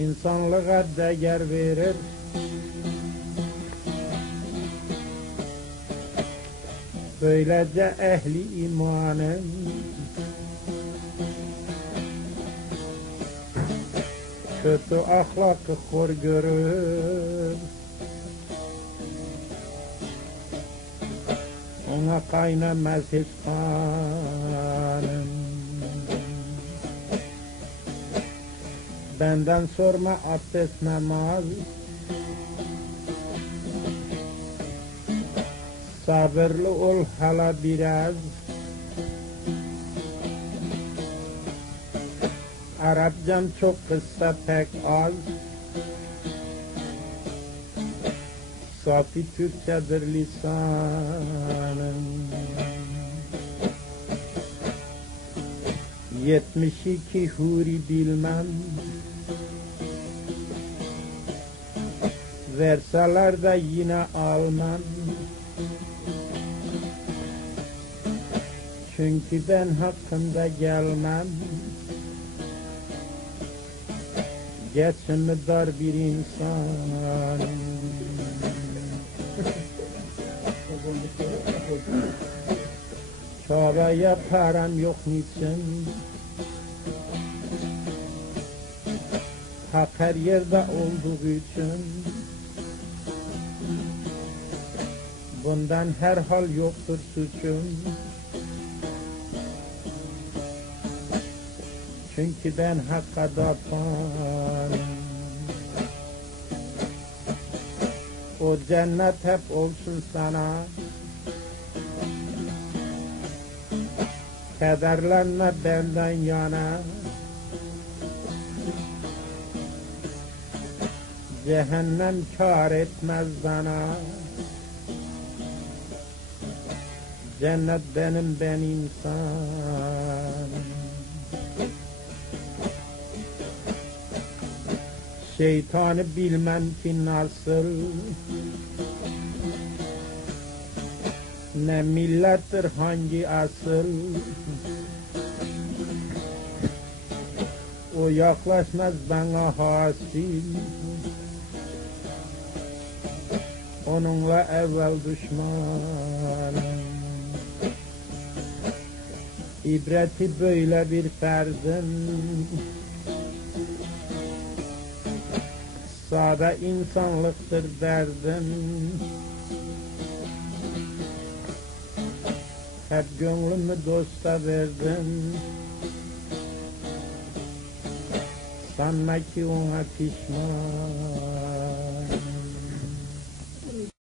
insanlığa değer verir. Böylece ehli imanın kötü ahlakı hor görür, ona kaynamaz hiç kanım. Benden sorma abdest namaz, sabırlı ol hala biraz. Arapçam çok kısa pek az, safi Türkçedir lisanım. 72 huri bilmem, verseler de yine almam. Çünkü ben hakkında gelmem, geçimi dar bir insan. Çabaya param yok niçin, hak her yerde olduğu için. Bundan herhal yoktur suçum, çünkü ben hakka dafanım. O cennet hep olsun sana, kederlenme benden yana. Cehennem kâr etmez bana, cennet benim ben insan. Şeytanı bilmem ki nasıl, ne millettir hangi asıl. O yaklaşmaz bana hasil, onunla evvel düşmanım. İbreti böyle bir ferzim, sade insanlıktır derdim. Hep gönlümü dosta verdim, sanma ki ona pişman.